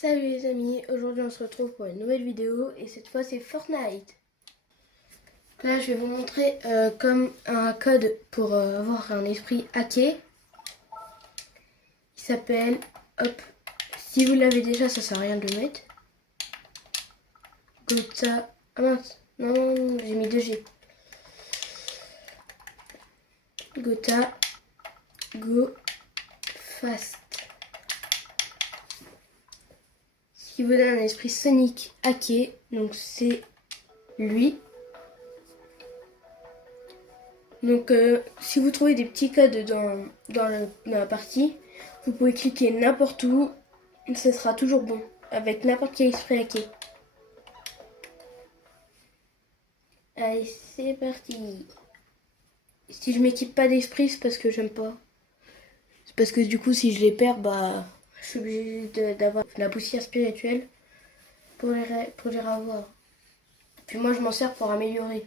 Salut les amis, aujourd'hui on se retrouve pour une nouvelle vidéo et cette fois c'est Fortnite. Là je vais vous montrer comme un code pour avoir un esprit hacké. Il s'appelle, hop, si vous l'avez déjà ça sert à rien de le mettre. Gotha, ah mince, non j'ai mis 2G. Gotha, go, fast. Ce qui vous donne un esprit Sonic hacké, donc c'est lui. Donc si vous trouvez des petits codes dans la partie, vous pouvez cliquer n'importe où, ce sera toujours bon, avec n'importe quel esprit hacké. Allez, c'est parti. Si je m'équipe pas d'esprit, c'est parce que j'aime pas. C'est parce que du coup, si je les perds, bah, je suis obligée d'avoir la poussière spirituelle pour les revoir. Puis moi, je m'en sers pour améliorer.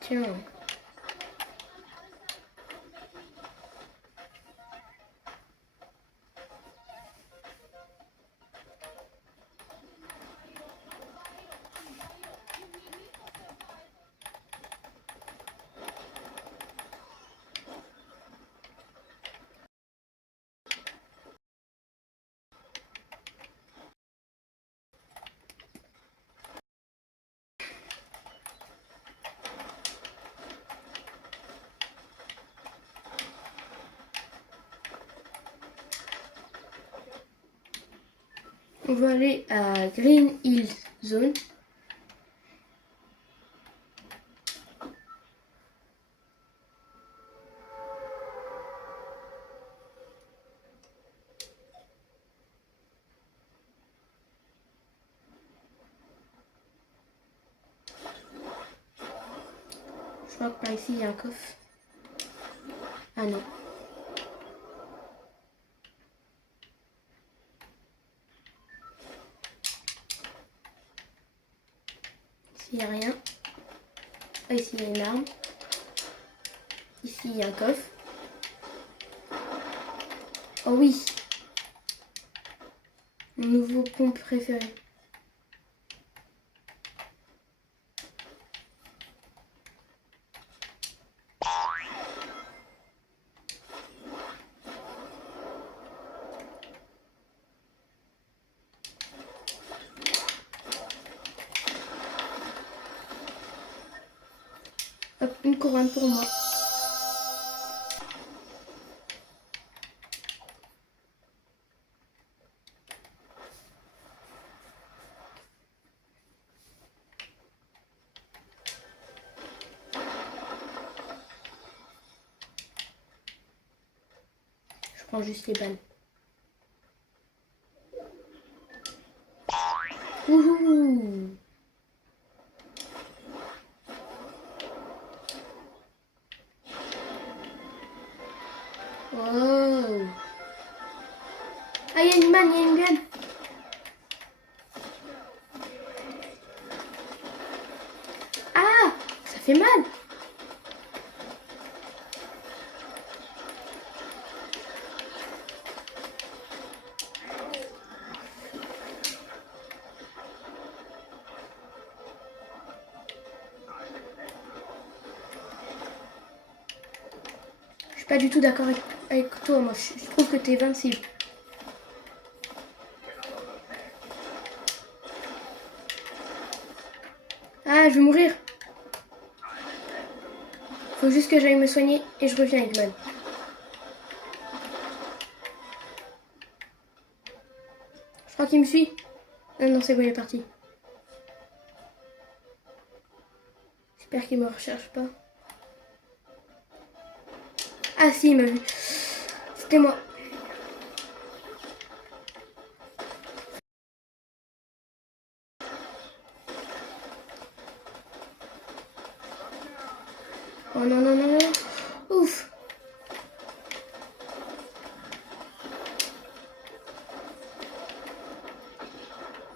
Tiens. On va aller à Green Hill Zone. Je crois que par ici il y a un coffre. Ah non. Ici il n'y a rien. Ah, ici il y a une arme. Ici il y a un coffre. Oh oui. Mon nouveau pompe préféré. Hop, une couronne pour moi. Je prends juste les balles. Wouhou! Wow! Ah, il y a une manne, il y a une gun! Ah! Ça fait mal! Je suis pas du tout d'accord avec toi, moi je trouve que t'es invincible. Ah, je vais mourir! Faut juste que j'aille me soigner et je reviens, Eggman. Je crois qu'il me suit. Non, non, c'est bon, il est parti. J'espère qu'il me recherche pas. Ah si, il m'a vu. C'était moi. Oh non, non, non, non. Ouf.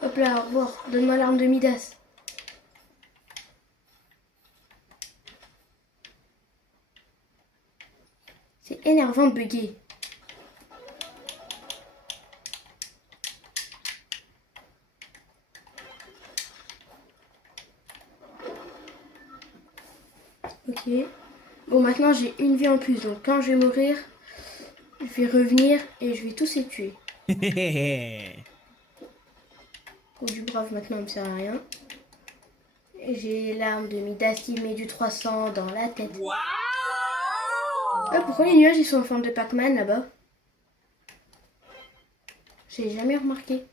Hop là, au revoir. Donne-moi l'arme de Midas. C'est énervant de bugger. Ok. Bon, maintenant j'ai une vie en plus. Donc quand je vais mourir, je vais revenir et je vais tous les tuer. Coup du brave maintenant, il me sert à rien. J'ai l'arme de Midas qui met du 300 dans la tête. Wow, ah, pourquoi les nuages ils sont en forme de Pac-Man là-bas? J'ai jamais remarqué.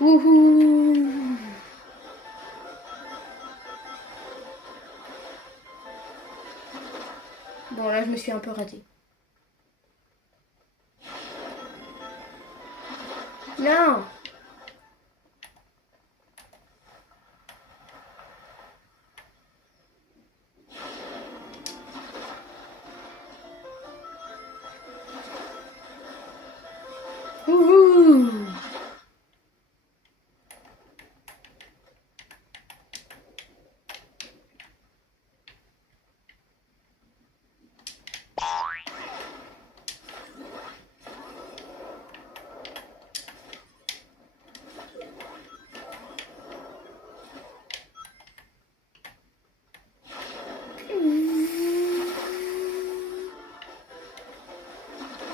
Wouhou! Bon là je me suis un peu ratée. Non! Wouhou!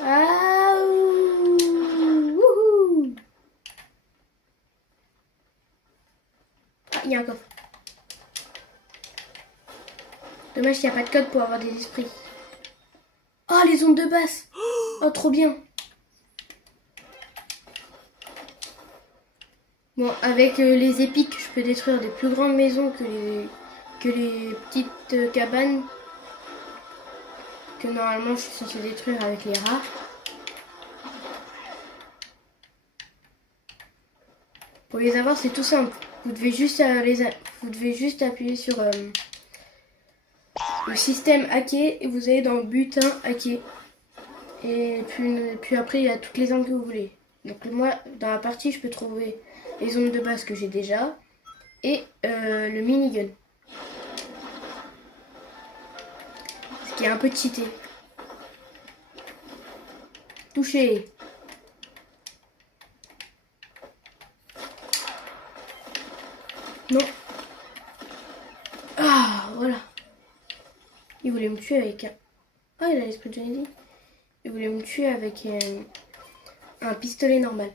Ah, wouhou! Ah, il y a un coffre. Dommage qu'il n'y a pas de code pour avoir des esprits. Oh, les ondes de basse! Oh, trop bien! Bon, avec les épiques, je peux détruire des plus grandes maisons que les petites cabanes que normalement je suis censée détruire avec les rats. Pour les avoir, c'est tout simple. Vous devez juste, vous devez juste appuyer sur le système hacké et vous allez dans le butin hacké. Et puis après, il y a toutes les armes que vous voulez. Donc moi, dans la partie, je peux trouver les ondes de base que j'ai déjà et le minigun. Ce qui est un peu cheaté. Touché. Non. Ah, voilà. Il voulait me tuer avec un... Ah, il a l'esprit de Johnny. Il voulait me tuer avec un pistolet normal.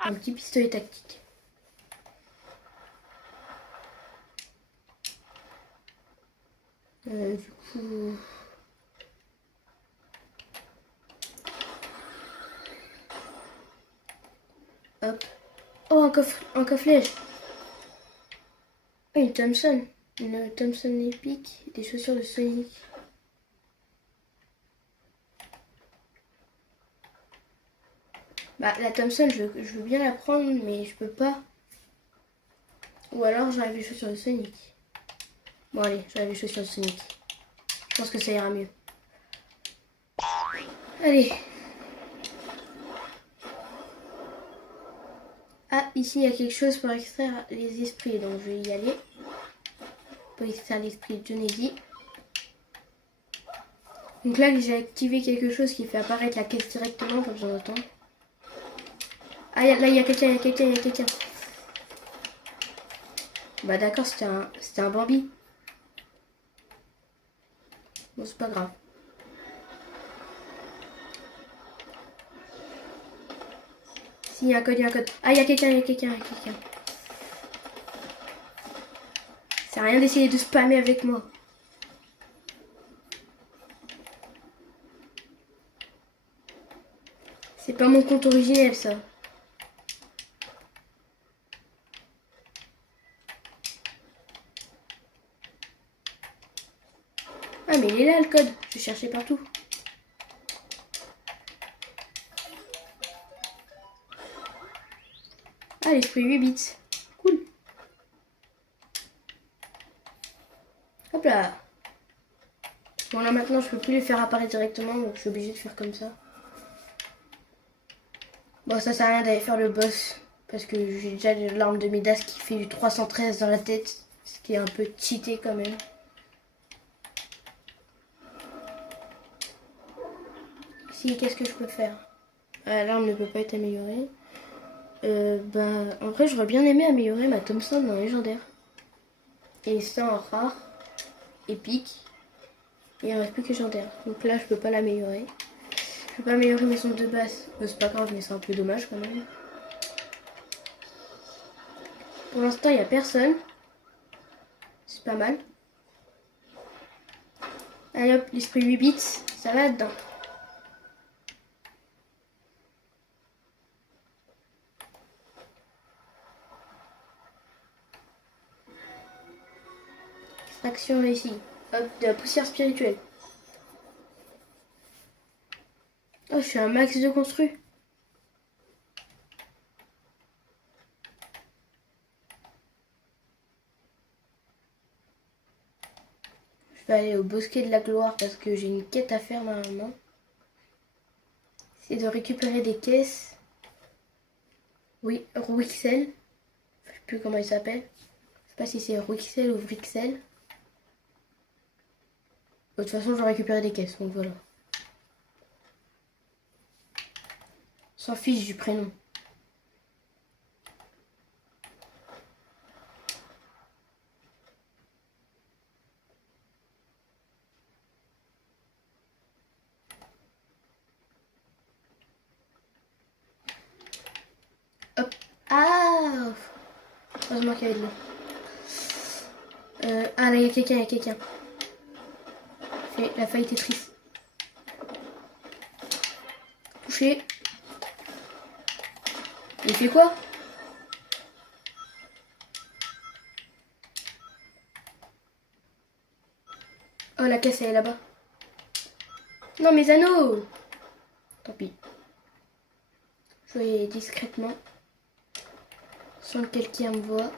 Un petit pistolet tactique. Du coup... Hop. Oh, un coffre-flèche. Oh, une Thompson. Une Thompson épique. Des chaussures de Sonic. Bah, la Thompson, je veux bien la prendre, mais je peux pas. Ou alors, j'enlève les chaussures de Sonic. Bon, allez, j'enlève les chaussures de Sonic. Je pense que ça ira mieux. Allez. Ah, ici, il y a quelque chose pour extraire les esprits, donc je vais y aller. Pour extraire l'esprit de Johnny. Donc là, j'ai activé quelque chose qui fait apparaître la caisse directement, pas besoin d'attendre. Ah, là, il y a quelqu'un, il y a quelqu'un, il y a quelqu'un. Bah d'accord, c'était un Bambi. Bon, c'est pas grave. Si, il y a un code, il y a un code. Ah, il y a quelqu'un, il y a quelqu'un, il y a quelqu'un. Ça sert à rien d'essayer de spammer avec moi. C'est pas mon compte originel, ça. Ah, mais il est là, le code. Je cherchais partout. Ah, l'esprit 8 bits. Cool. Hop là. Bon là maintenant je peux plus les faire apparaître directement donc je suis obligée de faire comme ça. Bon ça sert à rien d'aller faire le boss parce que j'ai déjà l'arme de Midas qui fait du 313 dans la tête. Ce qui est un peu cheaté quand même. Ici qu'est-ce que je peux faire? L'arme ne peut pas être améliorée. En vrai j'aurais bien aimé améliorer ma Thompson en légendaire. Et ça en rare, épique. Et il ne reste plus que légendaire. Donc là je peux pas l'améliorer. Je peux pas améliorer mes sons de basse. C'est pas grave mais c'est un peu dommage quand même. Pour l'instant il n'y a personne. C'est pas mal. Allez hop, l'esprit 8 bits, ça va là-dedans. Extraction réussie. Hop, de la poussière spirituelle. Oh, je suis un max de construit. Je vais aller au bosquet de la gloire parce que j'ai une quête à faire normalement. C'est de récupérer des caisses. Oui, Ruixel. Je sais plus comment il s'appelle. Je sais pas si c'est Ruixel ou Vrixel. De toute façon, je vais récupérer des caisses, donc voilà. S'en fiche du prénom. Hop. Ah! Heureusement qu'il y avait de l'eau. Ah là, il y a quelqu'un, il y a quelqu'un. La faille Tetris. Touché. Il fait quoi? Oh, la caisse, elle est là-bas. Non, mes anneaux! Tant pis. Je vais discrètement. Sans que quelqu'un me voit.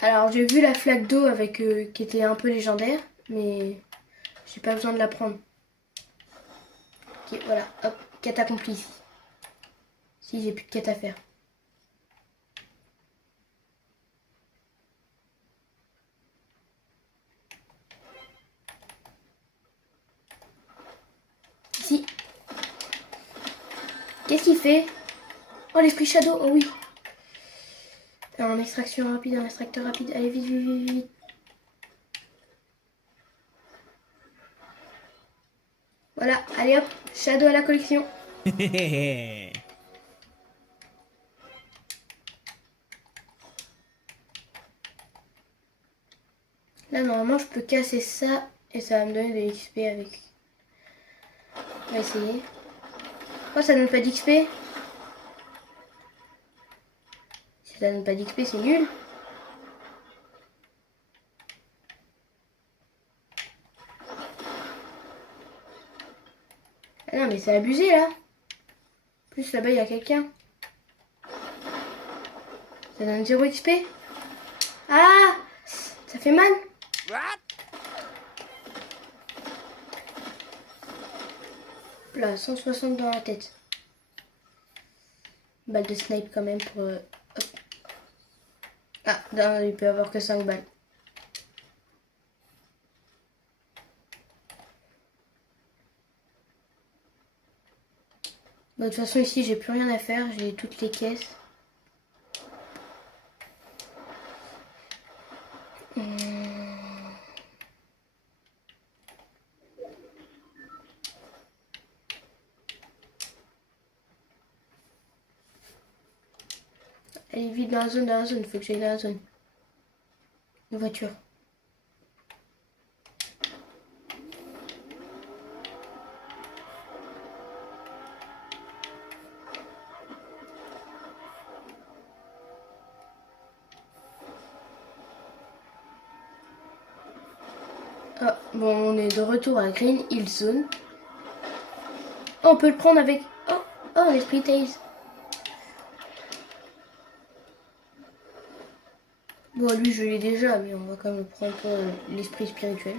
Alors, j'ai vu la flaque d'eau avec qui était un peu légendaire. Mais j'ai pas besoin de la prendre. Ok, voilà. Hop, quête accomplie ici. Si, j'ai plus de quête à faire. Ici. Qu'est-ce qu'il fait? Oh, l'esprit Shadow, oh oui. Un extraction rapide, un extracteur rapide. Allez, vite, vite, vite, vite. Voilà, allez hop, Shadow à la collection. Là, normalement, je peux casser ça et ça va me donner de l'XP avec. On va essayer. Oh, ça donne pas d'XP? Si ça donne pas d'XP, c'est nul. Ah non, mais c'est abusé là. En plus, là-bas, il y a quelqu'un. Ça donne 0 XP. Ah! Ça fait mal. Là, 160 dans la tête. Balle de snipe quand même pour... hop. Ah, non, il peut avoir que 5 balles. Bon, de toute façon, ici, j'ai plus rien à faire. J'ai toutes les caisses. Elle est vide dans la zone, dans la zone. Faut que j'aille dans la zone. Une voiture. Ah, bon, on est de retour à Green Hill Zone. Oh, on peut le prendre avec... Oh, l'esprit Tails. Bon, Bon, lui, je l'ai déjà, mais on va quand même prendre pour l'esprit spirituel.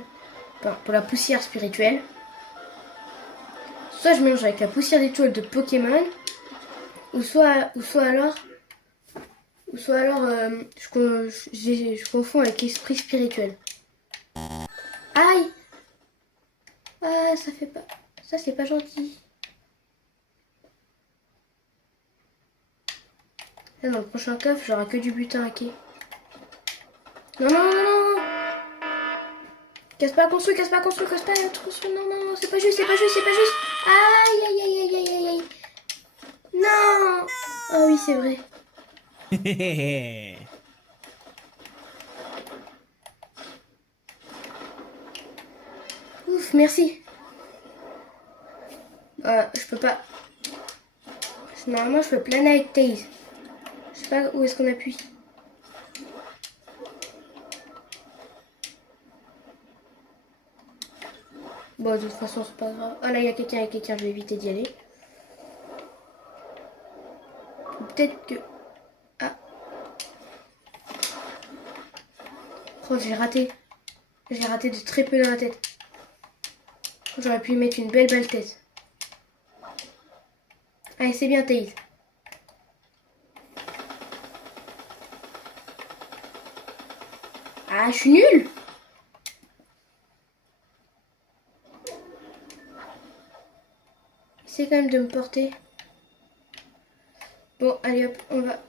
Enfin, pour la poussière spirituelle. Soit je mélange avec la poussière d'étoile de Pokémon, ou soit alors je confonds avec esprit spirituel. Aïe! Ah, ça fait pas... Ça, c'est pas gentil. Là, dans le prochain coffre, j'aurai que du butin à quai. Non, non, non, non, non! Casse pas construit, casse pas construit, casse pas construit. Non, non, non, c'est pas juste, c'est pas juste, c'est pas juste. Aïe, aïe, aïe, aïe, aïe, aïe, aïe. Non! Ah oui, c'est vrai. Ouf, merci. Je peux pas. Normalement, je peux planer avec Taze. Je sais pas où est-ce qu'on appuie. Bon, de toute façon, c'est pas grave. Ah là, il y a quelqu'un, je vais éviter d'y aller. Peut-être que... Ah. Oh, j'ai raté. J'ai raté de très peu dans la tête. J'aurais pu y mettre une belle tête. Allez, c'est bien, Taze. Ah, je suis nulle. C'est quand même de me porter. Bon, allez, hop, on va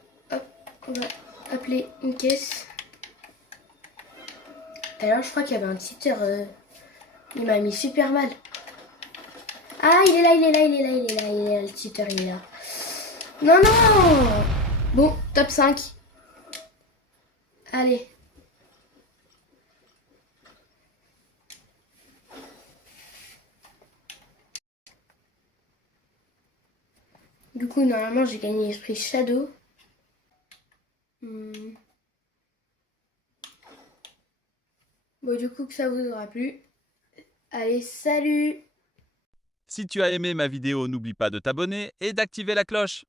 appeler une caisse. Alors, je crois qu'il y avait un cheater. Il m'a mis super mal. Ah, il est là, il est là, il est là, il est là, il est là, le cheater, il est là. Non, non! Bon, top 5. Allez. Du coup, normalement, j'ai gagné l'esprit Shadow. Bon, du coup, que ça vous aura plu. Allez, salut! Si tu as aimé ma vidéo, n'oublie pas de t'abonner et d'activer la cloche.